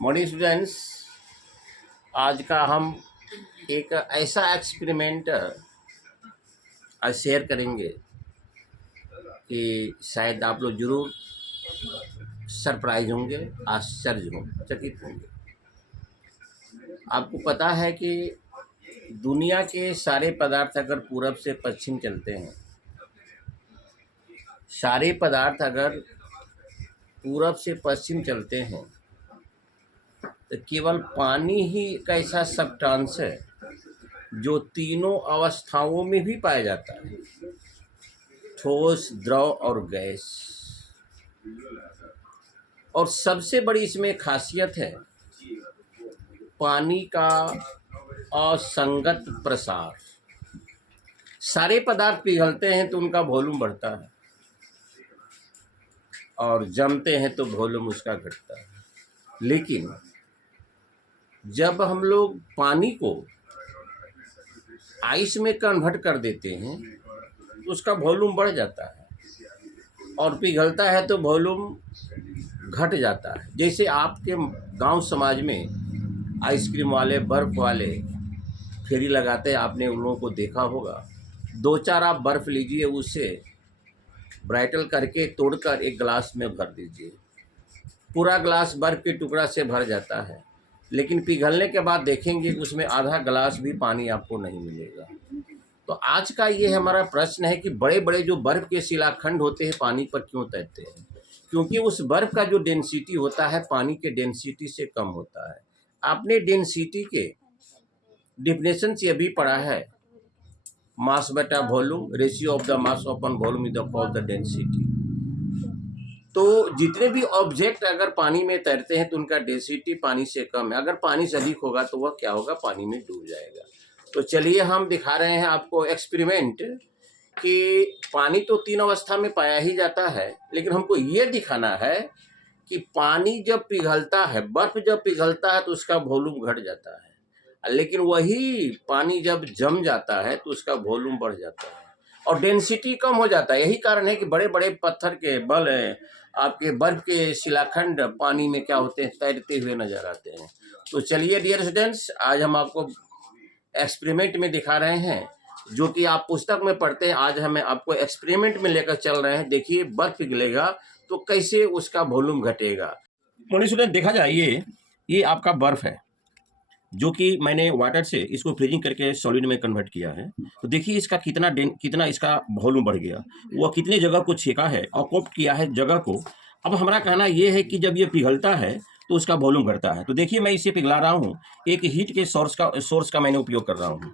Morning students, आज का हम एक ऐसा एक्सपेरिमेंट आज शेयर करेंगे कि शायद आप लोग जरूर सरप्राइज होंगे, आश्चर्य होंगे, चकित होंगे। आपको पता है कि दुनिया के सारे पदार्थ अगर पूरब से पश्चिम चलते हैं, सारे पदार्थ अगर पूरब से पश्चिम चलते हैं, तो केवल पानी ही एक ऐसा सब्सटेंस है जो तीनों अवस्थाओं में भी पाया जाता है, ठोस, द्रव और गैस। और सबसे बड़ी इसमें खासियत है पानी का असंगत प्रसार। सारे पदार्थ पिघलते हैं तो उनका वॉल्यूम बढ़ता है और जमते हैं तो वॉल्यूम उसका घटता है। लेकिन जब हम लोग पानी को आइस में कन्वर्ट कर देते हैं तो उसका वॉल्यूम बढ़ जाता है और पिघलता है तो वॉल्यूम घट जाता है। जैसे आपके गांव समाज में आइसक्रीम वाले, बर्फ़ वाले फेरी लगाते हैं, आपने उन लोगों को देखा होगा। दो चार आप बर्फ़ लीजिए, उसे ब्राइटल करके तोड़कर एक गिलास में भर दीजिए, पूरा गिलास बर्फ़ के टुकड़ा से भर जाता है। लेकिन पिघलने के बाद देखेंगे कि उसमें आधा गिलास भी पानी आपको नहीं मिलेगा। तो आज का ये हमारा प्रश्न है कि बड़े बड़े जो बर्फ़ के शिलाखंड होते हैं पानी पर क्यों तैरते हैं? क्योंकि उस बर्फ़ का जो डेंसिटी होता है पानी के डेंसिटी से कम होता है। आपने डेंसिटी के डिफिनेशन से अभी पढ़ा है, मास बटा volume, ratio of the mass upon volume is called the density. तो जितने भी ऑब्जेक्ट अगर पानी में तैरते हैं तो उनका डेंसिटी पानी से कम है। अगर पानी से अधिक होगा तो वह क्या होगा? पानी में डूब जाएगा। तो चलिए हम दिखा रहे हैं आपको एक्सपेरिमेंट कि पानी तो तीन अवस्था में पाया ही जाता है, लेकिन हमको ये दिखाना है कि पानी जब पिघलता है, बर्फ जब पिघलता है तो उसका वॉल्यूम घट जाता है, लेकिन वही पानी जब जम जाता है तो उसका वॉल्यूम बढ़ जाता है और डेंसिटी कम हो जाता है। यही कारण है कि बड़े बड़े पत्थर के बल आपके बर्फ के शिलाखंड पानी में क्या होते हैं? तैरते हुए नजर आते हैं। तो चलिए डियर स्टूडेंट्स, आज हम आपको एक्सपेरिमेंट में दिखा रहे हैं जो कि आप पुस्तक में पढ़ते हैं। आज हमें आपको एक्सपेरिमेंट में लेकर चल रहे हैं। देखिए, बर्फ पिघलेगा तो कैसे उसका वॉल्यूम घटेगा। मोनी स्टूडेंट, देखा जाए ये आपका बर्फ है जो कि मैंने वाटर से इसको फ्रीजिंग करके सॉलिड में कन्वर्ट किया है। तो देखिए इसका कितना इसका वॉल्यूम बढ़ गया, वो कितने जगह को छेका है, ऑक्यूपाई किया है जगह को। अब हमारा कहना ये है कि जब ये पिघलता है तो उसका वॉल्यूम घटता है। तो देखिए मैं इसे पिघला रहा हूँ, एक हीट के सोर्स का मैंने उपयोग कर रहा हूँ।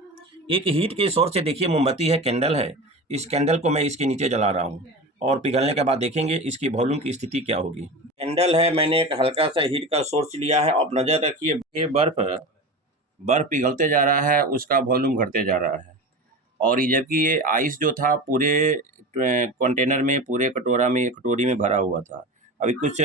एक हीट के सोर्स से देखिए मोमबत्ती है, कैंडल है, इस कैंडल को मैं इसके नीचे जला रहा हूँ और पिघलने के बाद देखेंगे इसकी वॉल्यूम की स्थिति क्या होगी। कैंडल है, मैंने एक हल्का सा हीट का सोर्स लिया है। अब नज़र रखिए, ये बर्फ पिघलते जा रहा है, उसका वॉल्यूम घटते जा रहा है। और ये जबकि ये आइस जो था पूरे कंटेनर में, पूरे कटोरी में भरा हुआ था। अभी कुछ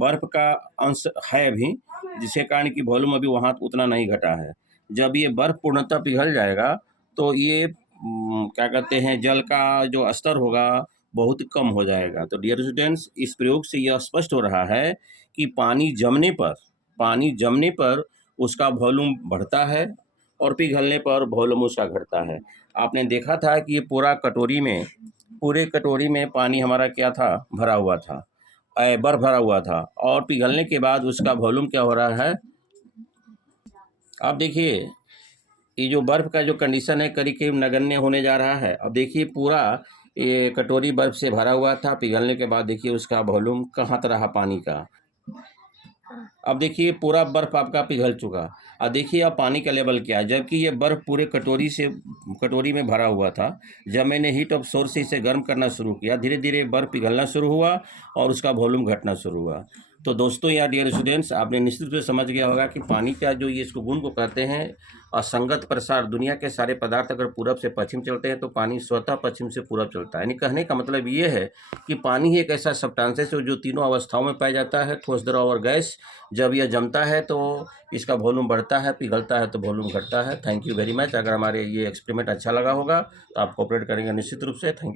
बर्फ का अंश है अभी, जिसके कारण कि वॉल्यूम अभी वहाँ उतना नहीं घटा है। जब ये बर्फ पूर्णतः पिघल जाएगा तो ये क्या कहते हैं, जल का जो स्तर होगा बहुत कम हो जाएगा। तो डियर स्टूडेंट्स, इस प्रयोग से यह स्पष्ट हो रहा है कि पानी जमने पर उसका वॉल्यूम बढ़ता है और पिघलने पर वॉल्यूम उसका घटता है। आपने देखा था कि ये पूरे कटोरी में पानी हमारा क्या था? भरा हुआ था, बर्फ भरा हुआ था, और पिघलने के बाद उसका वॉल्यूम क्या हो रहा है? आप देखिए, ये जो बर्फ का जो कंडीशन है करीब करीब नगण्य होने जा रहा है। अब देखिए पूरा ये कटोरी बर्फ से भरा हुआ था, पिघलने के बाद देखिए उसका वॉल्यूम कहाँ रहा पानी का। अब देखिए पूरा बर्फ आपका पिघल चुका। अब देखिए अब पानी का लेवल क्या है, जबकि ये बर्फ पूरे कटोरी में भरा हुआ था। जब मैंने हीट ऑफ सोर्स से इसे गर्म करना शुरू किया, धीरे धीरे बर्फ पिघलना शुरू हुआ और उसका वॉल्यूम घटना शुरू हुआ। तो दोस्तों या डियर स्टूडेंट्स, आपने निश्चित रूप से समझ गया होगा कि पानी का जो ये इसको गुण को कहते हैं असंगत प्रसार। दुनिया के सारे पदार्थ अगर पूरब से पश्चिम चलते हैं तो पानी स्वतः पश्चिम से पूरब चलता है। यानी कहने का मतलब ये है कि पानी ही एक ऐसा सब्सटेंस है जो तीनों अवस्थाओं में पाया जाता है, ठोस, द्रव और गैस। जब यह जमता है तो इसका वॉल्यूम बढ़ता है, पिघलता है तो वॉल्यूम घटता है। Thank you very much. अगर हमारे ये एक्सपेरिमेंट अच्छा लगा होगा तो आप कोऑपरेट करेंगे निश्चित रूप से। Thank you.